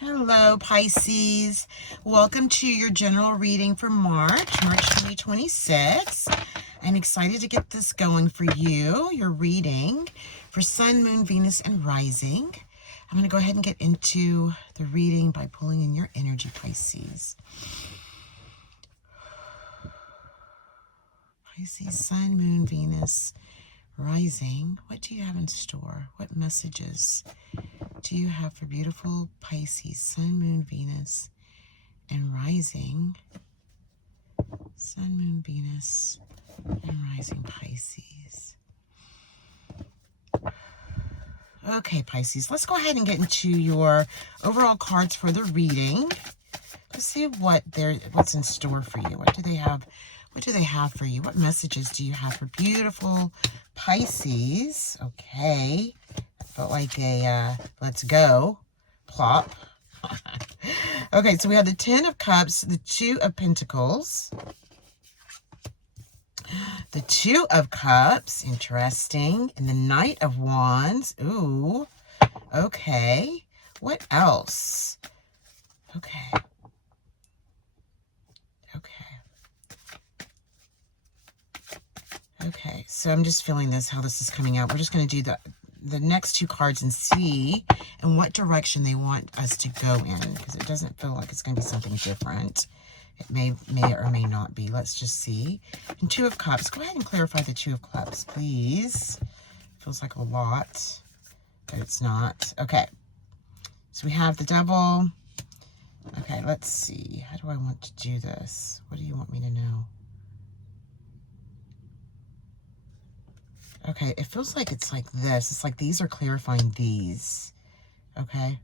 Hello, Pisces. Welcome to your general reading for March 2026. I'm excited to get this going for you. Your reading for Sun, Moon, Venus, and Rising. I'm going to go ahead and get into the reading by pulling in your energy, Pisces. Pisces, Sun, Moon, Venus, Rising. What do you have in store? What messages do you have for beautiful Pisces, Sun, Moon, Venus, and Rising? Sun, Moon, Venus, and Rising Pisces. Okay, Pisces, let's go ahead and get into your overall cards for the reading. Let's see what's in store for you. What do they have? What do they have for you? What messages do you have for beautiful Pisces? Okay. Felt like a let's go plop. Okay, so we have the 10 of Cups, the 2 of Pentacles, the 2 of Cups, interesting, and the Knight of Wands. Ooh, okay. What else? Okay. Okay, so I'm just feeling how this is coming out. We're just going to do the next 2 cards and see in what direction they want us to go in, because it doesn't feel like it's going to be something different. It may or may not be. Let's just see. And 2 of Cups. Go ahead and clarify the 2 of Cups, please. Feels like a lot, but it's not. Okay, so we have the Devil. Okay, let's see. How do I want to do this? What do you want me to know? Okay, it feels like it's like this. It's like these are clarifying these. Okay.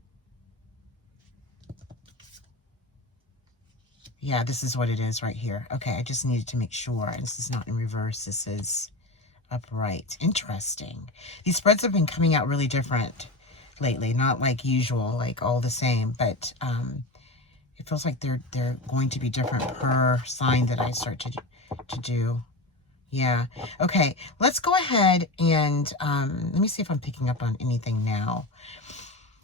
Yeah, this is what it is right here. Okay, I just needed to make sure. This is not in reverse. This is upright. Interesting. These spreads have been coming out really different lately. Not like usual, like all the same. But it feels like they're going to be different per sign that I start to do. Yeah. Okay, let's go ahead and let me see if I'm picking up on anything now.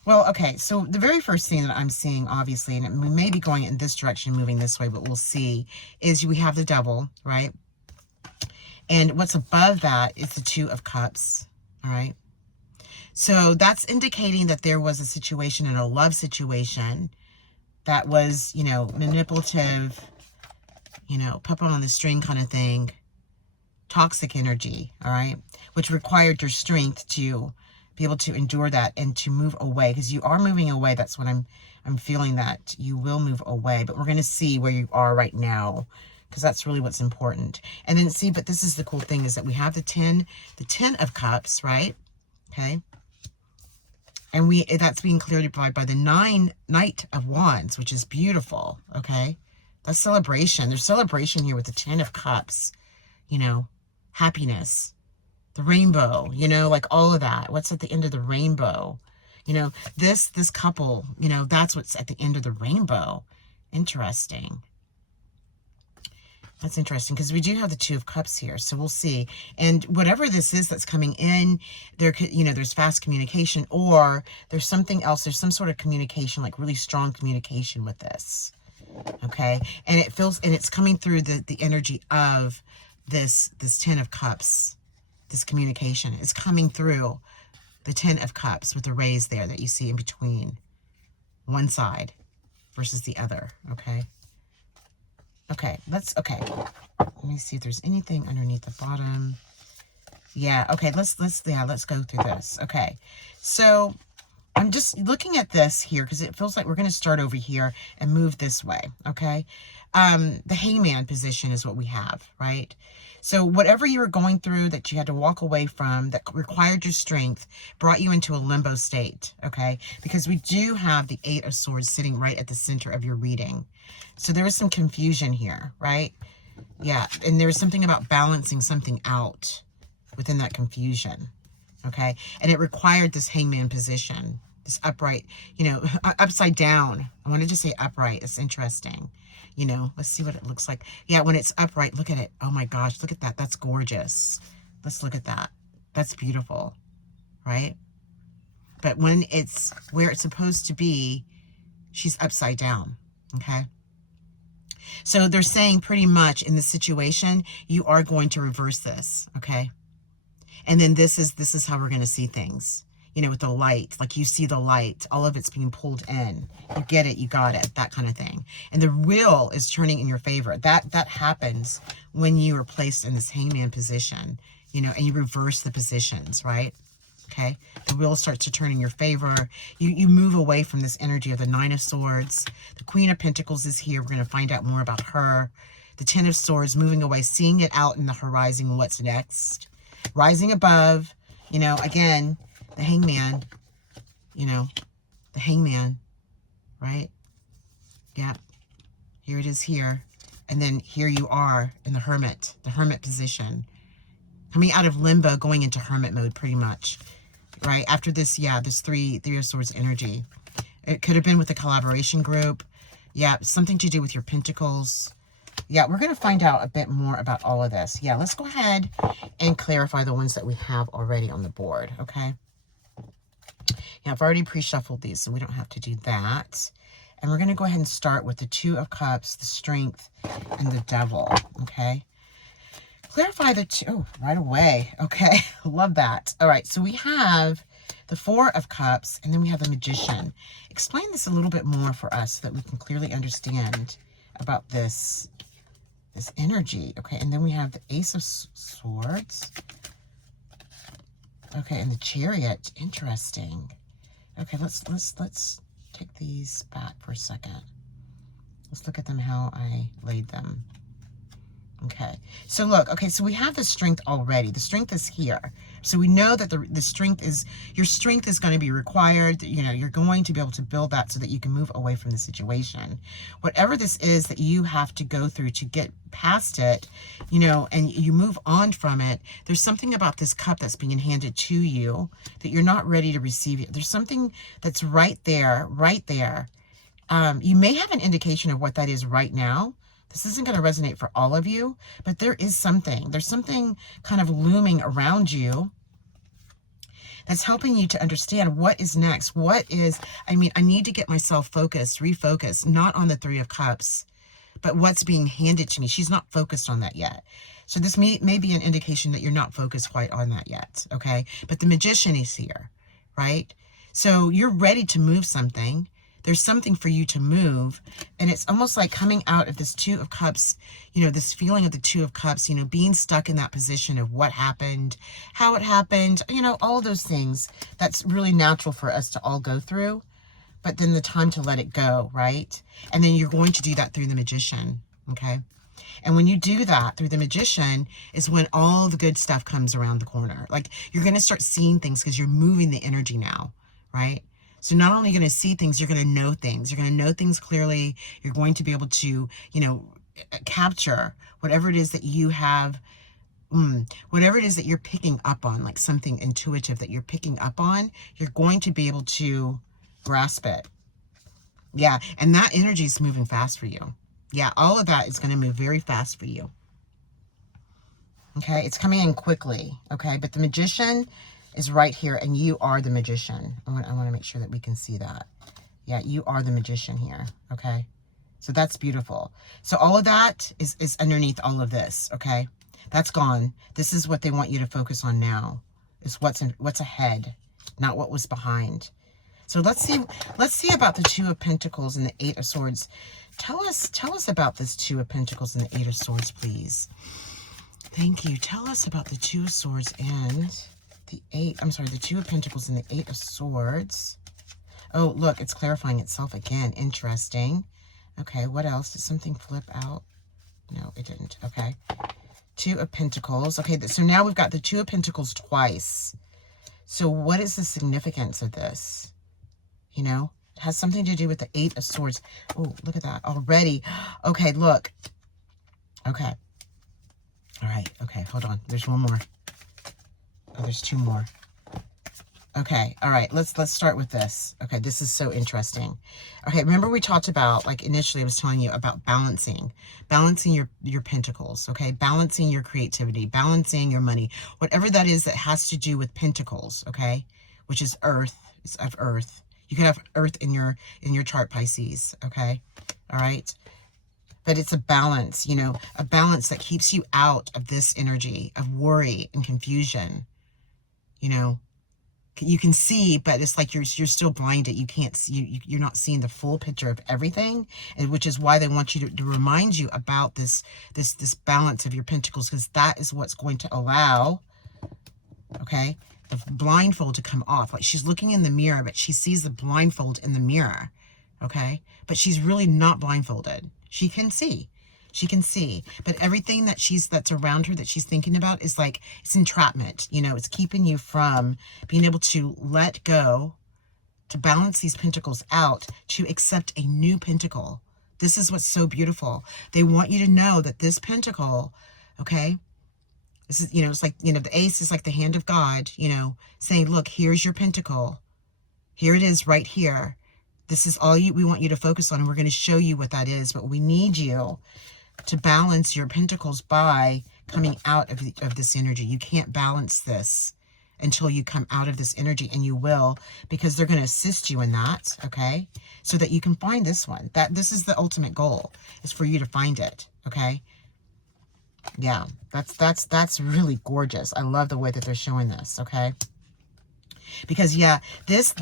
Well, okay, so the very first thing that I'm seeing, obviously, and we may be going in this direction, moving this way, but we'll see, is we have the Devil, right? And what's above that is the 2 of Cups, all right? So that's indicating that there was a situation, in a love situation, that was, you know, manipulative, you know, puppet on the string kind of thing. Toxic energy, all right, which required your strength to be able to endure that and to move away, because you are moving away. That's what I'm feeling, that you will move away, but we're going to see where you are right now, because that's really what's important. And then see, but this is the cool thing, is that we have the 10 of Cups, right? Okay, and that's being cleared by the Knight of Wands, which is beautiful. Okay, that's celebration. There's celebration here with the 10 of Cups, you know, happiness, the rainbow, you know, like all of that. What's at the end of the rainbow? You know, this couple, you know, that's what's at the end of the rainbow. Interesting. That's interesting, because we do have the 2 of Cups here, so we'll see. And whatever this is that's coming in, there could, you know, there's fast communication, or there's something else. There's some sort of communication, like really strong communication with this. Okay, and it feels, and it's coming through the energy of this 10 of Cups. This communication is coming through the 10 of Cups with the rays there that you see in between one side versus the other. Okay, let me see if there's anything underneath the bottom. Yeah, okay, let's go through this. Okay, so I'm just looking at this here, because it feels like we're going to start over here and move this way. Okay, the hangman position is what we have, right? So whatever you were going through that you had to walk away from, that required your strength, brought you into a limbo state, okay? Because we do have the 8 of Swords sitting right at the center of your reading. So there is some confusion here, right? Yeah, and there's something about balancing something out within that confusion, okay? And it required this hangman position, this upright, you know, upside down. I wanted to say upright. It's interesting. You know, let's see what it looks like. Yeah, when it's upright, look at it. Oh my gosh, look at that. That's gorgeous. Let's look at that. That's beautiful, right? But when it's where it's supposed to be, She's upside down, okay? So they're saying pretty much in this situation, you are going to reverse this, okay? And then this is how we're going to see things, you know, with the light, like you see the light, all of it's being pulled in. You get it, you got it, that kind of thing. And the wheel is turning in your favor. That happens when you are placed in this hangman position, you know, and you reverse the positions, right? Okay, the wheel starts to turn in your favor. You move away from this energy of the Nine of Swords. The Queen of Pentacles is here. We're going to find out more about her. The Ten of Swords, moving away, seeing it out in the horizon, what's next. Rising above, you know, again, the Hangman, you know, the Hangman, right? Yeah, here it is here. And then here you are in the Hermit position. Coming out of limbo, going into Hermit mode pretty much. Right after this, yeah, this three of Swords energy. It could have been with a collaboration group. Yeah, something to do with your Pentacles. Yeah, we're going to find out a bit more about all of this. Yeah, let's go ahead and clarify the ones that we have already on the board, okay? Yeah, I've already pre-shuffled these, so we don't have to do that. And we're going to go ahead and start with the Two of Cups, the Strength, and the Devil, okay? Clarify the two, oh, right away. Okay, love that. All right, so we have the Four of Cups, and then we have the Magician. Explain this a little bit more for us so that we can clearly understand about this energy. Okay, and then we have the Ace of Swords. Okay, and the Chariot. Interesting. Okay, let's take these back for a second. Let's look at them how I laid them. Okay, so look, okay, so we have the Strength already. The Strength is here. So we know that the strength is, your strength is going to be required. You know, you're going to be able to build that so that you can move away from the situation. Whatever this is that you have to go through to get past it, you know, and you move on from it, there's something about this cup that's being handed to you that you're not ready to receive it. There's something that's right there, right there. You may have an indication of what that is right now. This isn't going to resonate for all of you, but there is something. There's something kind of looming around you that's helping you to understand what is next. What is, I mean, I need to get myself focused, refocused, not on the Three of Cups, but what's being handed to me. She's not focused on that yet. So this may be an indication that you're not focused quite on that yet, okay? But the Magician is here, right? So you're ready to move something. There's something for you to move, and it's almost like coming out of this Two of Cups, you know, this feeling of the Two of Cups, you know, being stuck in that position of what happened, how it happened, you know, all those things. That's really natural for us to all go through, but then the time to let it go, right? And then you're going to do that through the Magician, okay? And when you do that through the Magician is when all the good stuff comes around the corner. Like, you're going to start seeing things because you're moving the energy now, right? So not only are you going to see things, you're going to know things. You're going to know things clearly. You're going to be able to, you know, capture whatever it is that you have, whatever it is that you're picking up on, like something intuitive that you're picking up on, you're going to be able to grasp it. Yeah, and that energy is moving fast for you. Yeah, all of that is going to move very fast for you. Okay, it's coming in quickly, okay? But the Magician is right here, and you are the Magician. I want to make sure that we can see that. Yeah, you are the Magician here, okay? So that's beautiful. So all of that is underneath all of this, okay? That's gone. This is what they want you to focus on now, is what's ahead, not what was behind. So let's see about the Two of Pentacles and the Eight of Swords. Tell us about this Two of Pentacles and the Eight of Swords, please. Thank you. Tell us about the Two of Swords and the Two of Pentacles and the Eight of Swords. Oh, look, it's clarifying itself again. Interesting. Okay, what else? Did something flip out? No, it didn't. Okay. Two of Pentacles. Okay, so now we've got the Two of Pentacles twice. So what is the significance of this? You know, it has something to do with the Eight of Swords. Oh, look at that already. Okay, look. Okay. All right. Okay, hold on. There's one more. Oh, there's two more. Okay, all right, let's start with this. Okay, this is so interesting. Okay, remember we talked about, like initially I was telling you about balancing your pentacles, okay? Balancing your creativity, balancing your money, whatever that is that has to do with pentacles, okay? Which is earth, it's of earth. You could have Earth in your chart, Pisces, okay? All right? But it's a balance, you know, a balance that keeps you out of this energy of worry and confusion. You know, you can see, but it's like you're still blinded. You can't see, you're not seeing the full picture of everything, and which is why they want you to remind you about this balance of your pentacles, because that is what's going to allow, okay, the blindfold to come off. Like she's looking in the mirror, but she sees the blindfold in the mirror, okay? But she's really not blindfolded. She can see. She can see. But everything that's around her that she's thinking about is like, it's entrapment. You know, it's keeping you from being able to let go, to balance these pentacles out, to accept a new pentacle. This is what's so beautiful. They want you to know that this pentacle, okay, this is, you know, it's like, you know, the ace is like the hand of God, you know, saying, look, here's your pentacle. Here it is right here. This is all we want you to focus on, and we're going to show you what that is. But we need you to balance your pentacles by coming out of this energy. You can't balance this until you come out of this energy, and you will, because they're going to assist you in that, okay? So that you can find this one. This is the ultimate goal, is for you to find it, okay? Yeah, that's really gorgeous. I love the way that they're showing this, okay? Because yeah, this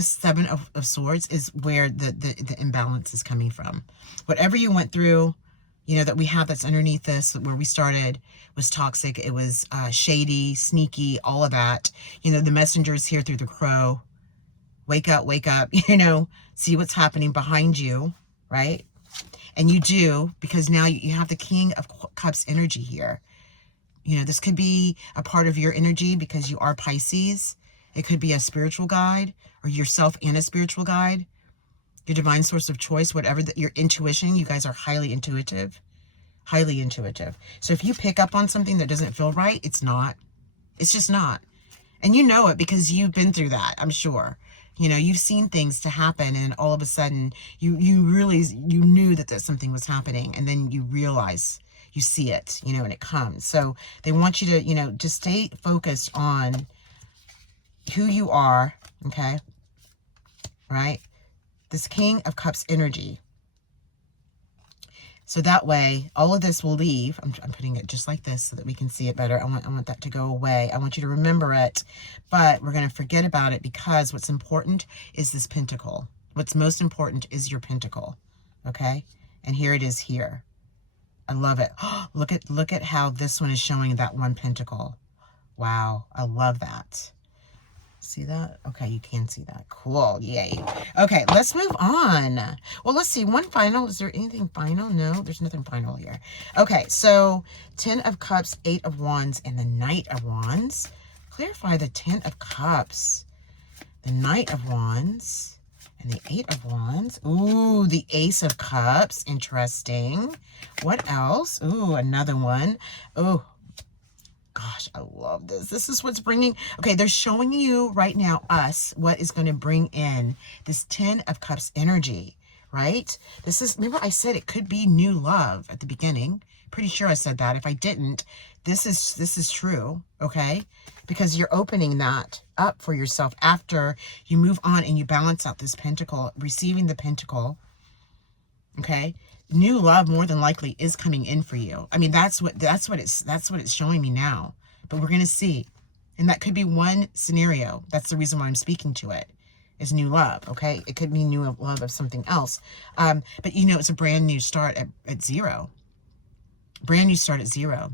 Seven of Swords is where the imbalance is coming from. Whatever you went through, you know, that we have that's underneath this, where we started, was toxic. It was shady, sneaky, all of that. You know, the messenger is here through the crow. Wake up, you know, see what's happening behind you, right? And you do, because now you have the King of Cups energy here. You know, this could be a part of your energy because you are Pisces. It could be a spiritual guide, or yourself and a spiritual guide. Your divine source of choice, whatever, your intuition. You guys are highly intuitive. Highly intuitive. So if you pick up on something that doesn't feel right, it's not. It's just not. And you know it because you've been through that, I'm sure. You know, you've seen things to happen, and all of a sudden you knew that something was happening, and then you realize, you see it, you know, and it comes. So they want you to, you know, just stay focused on who you are, okay? Right? This King of Cups energy. So that way, all of this will leave. I'm putting it just like this so that we can see it better. I want that to go away. I want you to remember it, but we're going to forget about it, because what's important is this pentacle. What's most important is your pentacle, okay? And here it is here. I love it. Look at how this one is showing that one pentacle. Wow, I love that. See that? Okay, you can see that. Cool. Yay. Okay, let's move on. Well, let's see. One final. Is there anything final? No, there's nothing final here. Okay, so 10 of Cups, 8 of Wands, and the Knight of Wands. Clarify the 10 of Cups, the Knight of Wands, and the 8 of Wands. Ooh, the Ace of Cups. Interesting. What else? Ooh, another one. Ooh. Gosh, I love this. This is what's bringing, okay, they're showing you right now, us, what is going to bring in this 10 of Cups energy, right? This is, remember I said it could be new love at the beginning. Pretty sure I said that. If I didn't, this is true, okay? Because you're opening that up for yourself after you move on and you balance out this pentacle, receiving the pentacle, okay? New love more than likely is coming in for you. I mean, that's what it's showing me now. But we're going to see. And that could be one scenario. That's the reason why I'm speaking to it, is new love, okay? It could be new love of something else. But you know, it's a brand new start at zero. Brand new start at zero.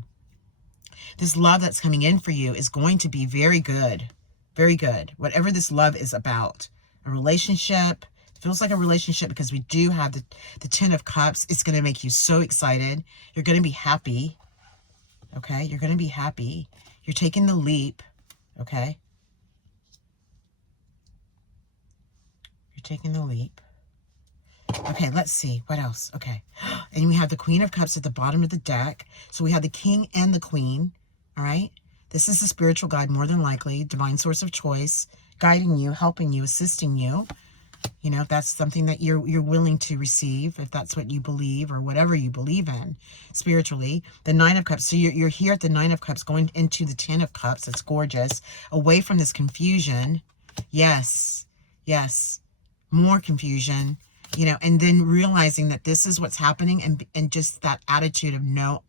This love that's coming in for you is going to be very good. Very good. Whatever this love is about. A relationship. Feels like a relationship, because we do have the 10 of Cups. It's going to make you so excited. You're going to be happy. Okay? You're going to be happy. You're taking the leap. Okay? You're taking the leap. Okay, let's see. What else? Okay. And we have the Queen of Cups at the bottom of the deck. So we have the King and the Queen. All right? This is the spiritual guide, more than likely. Divine source of choice. Guiding you, helping you, assisting you. You know, if that's something that you're willing to receive, if that's what you believe, or whatever you believe in spiritually. The 9 of Cups. So you're here at the 9 of Cups, going into the 10 of Cups. It's gorgeous. Away from this confusion. Yes. Yes. more confusion, you know, and then realizing that this is what's happening, and just that attitude of no,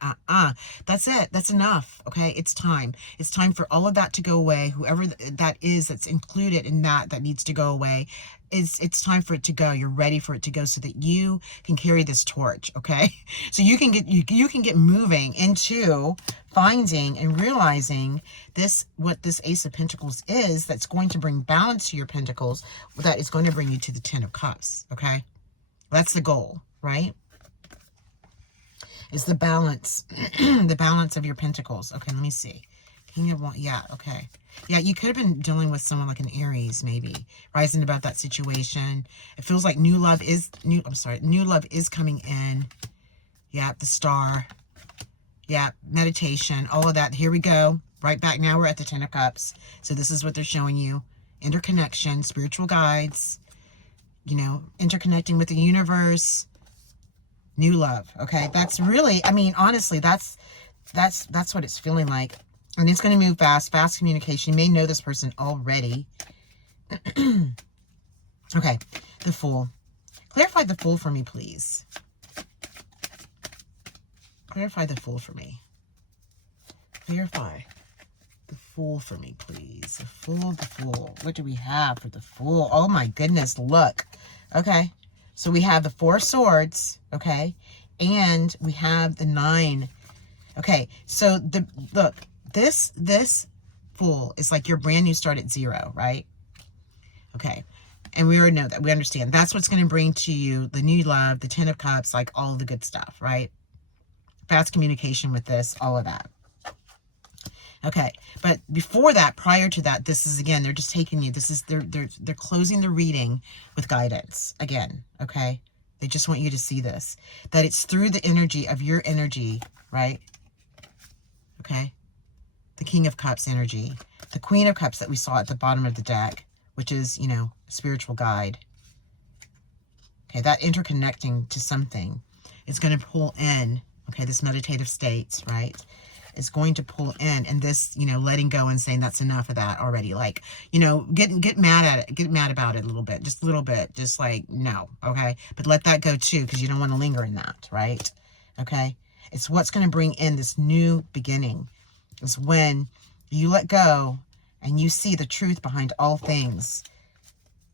that's it. That's enough. Okay. It's time. It's time for all of that to go away. Whoever that is, that's included in that needs to go away. It's time for it to go. You're ready for it to go so that you can carry this torch. Okay. So you can get moving into finding and realizing what this Ace of Pentacles is, that's going to bring balance to your pentacles, that is going to bring you to the Ten of Cups. Okay. That's the goal, right? Is the balance, the balance of your pentacles. Okay, let me see. King of Wands, yeah, okay. Yeah, you could have been dealing with someone like an Aries, maybe, rising above that situation. It feels like new love is coming in. Yeah, the Star. Yeah, meditation, all of that. Here we go. Right back now, we're at the Ten of Cups. So this is what they're showing you. Interconnection, spiritual guides, you know, interconnecting with the universe, new love. Okay, that's really, I mean, honestly, that's what it's feeling like. And it's going to move fast communication. You may know this person already. Okay, the Fool. Clarify the Fool for me, please. Clarify the Fool for me. Clarify the Fool for me, please. The Fool. What do we have for the Fool? Oh my goodness, look. Okay, so we have the Four of Swords, okay, and we have the Nine. Okay, so look, this Fool is like your brand new start at zero, right? Okay, and we already know that. We understand. That's what's going to bring to you the new love, the Ten of Cups, like all the good stuff, right? Fast communication with this, all of that. Okay, but before that, prior to that, this is, again, they're just taking you, this is, they're closing the reading with guidance, again, okay? They just want you to see this, that it's through the energy of your energy, right? Okay, the King of Cups energy, the Queen of Cups that we saw at the bottom of the deck, which is, you know, a spiritual guide. Okay, that interconnecting to something is going to pull in, okay, this meditative state, right? Is going to pull in, and this, you know, letting go and saying that's enough of that already. Like, you know, get mad at it, get mad about it a little bit, just a little bit, just like, no, okay? But let that go too, because you don't want to linger in that, right? Okay? It's what's going to bring in this new beginning. Is when you let go and you see the truth behind all things.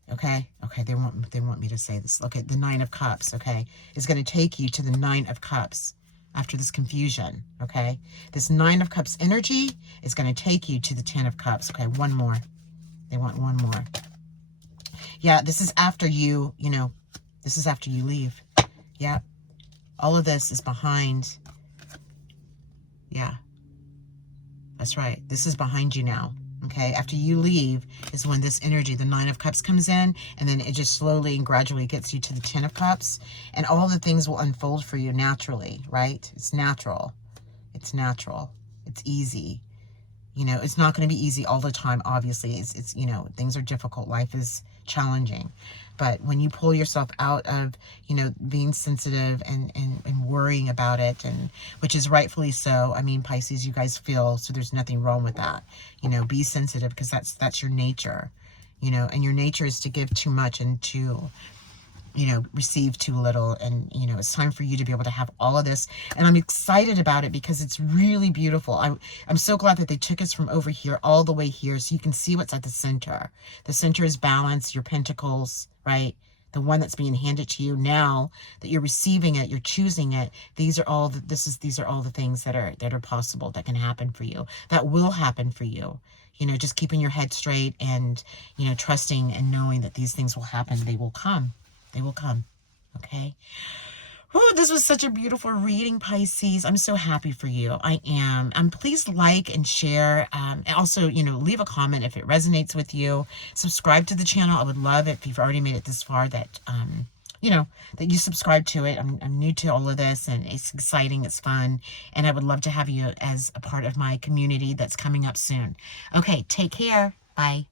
Okay? Okay, they want me to say this. Okay, the Nine of Cups, okay, is going to take you to the Nine of Cups. After this confusion, okay? This Nine of Cups energy is going to take you to the Ten of Cups. Okay, one more. They want one more. Yeah, this is after you know, this is after you leave. Yeah. All of this is behind. Yeah. That's right. This is behind you now. Okay, after you leave is when this energy, the Nine of Cups, comes in, and then it just slowly and gradually gets you to the Ten of Cups, and all the things will unfold for you naturally, right? It's natural. It's natural. It's easy. You know, it's not going to be easy all the time, obviously. It's you know, things are difficult. Life is challenging. But when you pull yourself out of, you know, being sensitive and worrying about it, and which is rightfully so. I mean, Pisces, you guys feel, so there's nothing wrong with that. You know, be sensitive, because that's your nature. You know, and your nature is to give too much and to, you know, receive too little. And, you know, it's time for you to be able to have all of this. And I'm excited about it because it's really beautiful. I'm so glad that they took us from over here all the way here, so you can see what's at the center. The center is balance, your pentacles, right? The one that's being handed to you now that you're receiving it, you're choosing it. These are all these are all the things that are possible, that can happen for you, that will happen for you. You know, just keeping your head straight and, you know, trusting and knowing that these things will happen. They will come. They will come. Okay. Oh, this was such a beautiful reading, Pisces. I'm so happy for you. I am. Please like and share. And also, you know, leave a comment if it resonates with you. Subscribe to the channel. I would love it if you've already made it this far, that, you know, that you subscribe to it. I'm new to all of this, and it's exciting. It's fun. And I would love to have you as a part of my community that's coming up soon. Okay. Take care. Bye.